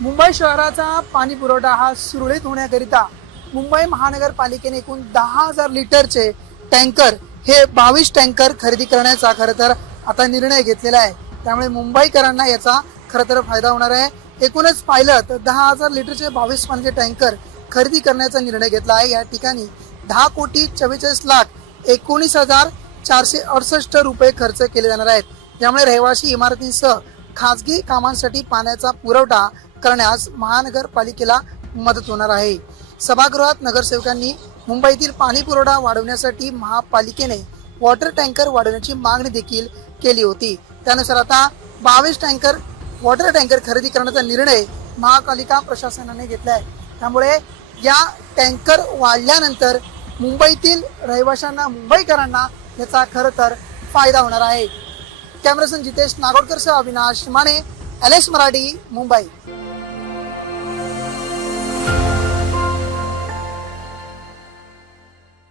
मुंबई शहराचा पाणी पुरवठा हा सुरळीत होण्याकरिता मुंबई महानगरपालिकेने एकूण 10,000 लिटरचे टँकर हे 22 टँकर खरेदी करण्याचा खरं तर आता निर्णय घेतलेला आहे। त्यामुळे मुंबईकरांना याचा खरं तर फायदा होणार आहे। एकूणच पाहिलं तर 10,000 लिटरचे 22 पाण्याचे टँकर खरेदी करण्याचा निर्णय घेतला आहे। या ठिकाणी 10,44,19,468 रुपये खर्च केले जाणार आहेत। त्यामुळे रहिवासी इमारतींसह खासगी कामांसाठी पाण्याचा पुरवठा करण्यास महानगरपालिकेला मदत होणार आहे। सभागृहात नगरसेवकांनी मुंबईतील पाणी पुरवठा वाढवण्यासाठी महापालिकेने वॉटर टँकर वाढवण्याची मागणी देखील केली होती। त्यानुसार आता 22 टँकर वॉटर टँकर खरेदी करण्याचा निर्णय महापालिका प्रशासनाने घेतला आहे। त्यामुळे या टँकर वाढल्यानंतर मुंबईतील रहिवाशांना मुंबईकरांना याचा खरं तर फायदा होणार आहे। कॅमेरामन जितेश नागोडकर सह अविनाश माने, LS मराठी, मुंबई।